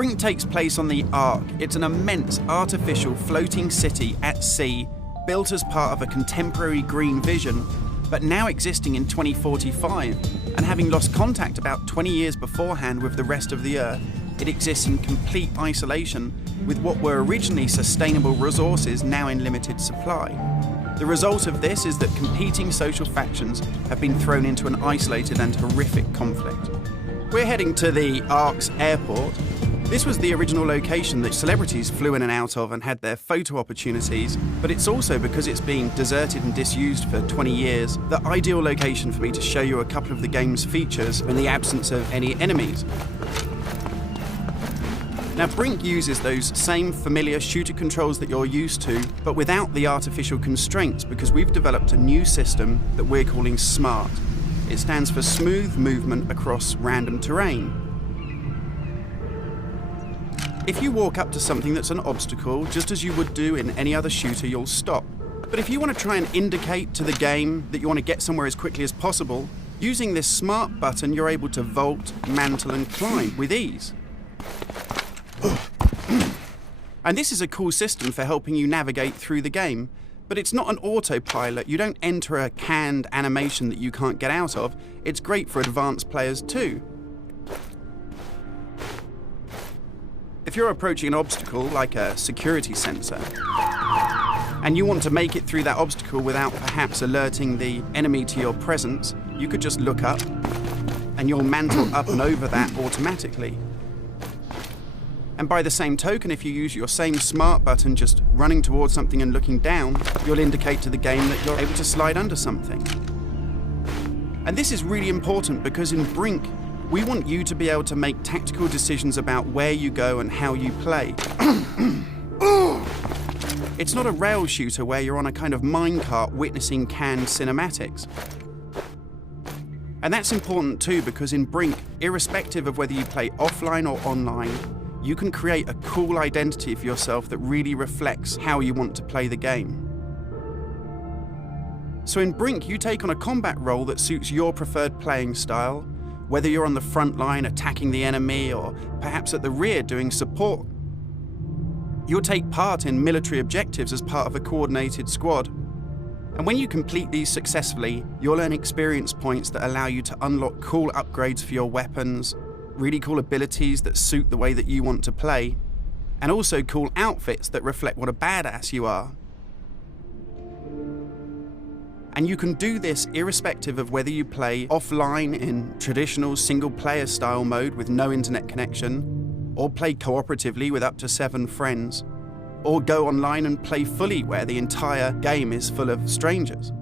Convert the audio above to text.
Brink takes place on the Ark. It's an immense artificial floating city at sea, built as part of a contemporary green vision, but now existing in 2045, and having lost contact about 20 years beforehand with the rest of the Earth, it exists in complete isolation with what were originally sustainable resources now in limited supply. The result of this is that competing social factions have been thrown into an isolated and horrific conflict. We're heading to the Ark's airport. This was the original location that celebrities flew in and out of and had their photo opportunities, but it's also, because it's been deserted and disused for 20 years, the ideal location for me to show you a couple of the game's features in the absence of any enemies. Now, Brink uses those same familiar shooter controls that you're used to, but without the artificial constraints, because we've developed a new system that we're calling SMART. It stands for Smooth Movement Across Random Terrain. If you walk up to something that's an obstacle, just as you would do in any other shooter, you'll stop. But if you want to try and indicate to the game that you want to get somewhere as quickly as possible, using this SMART button, you're able to vault, mantle, and climb with ease. And this is a cool system for helping you navigate through the game, but it's not an autopilot. You don't enter a canned animation that you can't get out of. It's great for advanced players too. If you're approaching an obstacle, like a security sensor, and you want to make it through that obstacle without perhaps alerting the enemy to your presence, you could just look up, and you'll mantle up and over that automatically. And by the same token, if you use your same SMART button just running towards something and looking down, you'll indicate to the game that you're able to slide under something. And this is really important because in Brink, we want you to be able to make tactical decisions about where you go and how you play. It's not a rail shooter where you're on a kind of minecart witnessing canned cinematics. And that's important too, because in Brink, irrespective of whether you play offline or online, you can create a cool identity for yourself that really reflects how you want to play the game. So in Brink, you take on a combat role that suits your preferred playing style, whether you're on the front line attacking the enemy or perhaps at the rear doing support. You'll take part in military objectives as part of a coordinated squad. And when you complete these successfully, you'll earn experience points that allow you to unlock cool upgrades for your weapons, really cool abilities that suit the way that you want to play, and also cool outfits that reflect what a badass you are. And you can do this irrespective of whether you play offline in traditional single-player style mode with no internet connection, or play cooperatively with up to 7 friends, or go online and play fully where the entire game is full of strangers.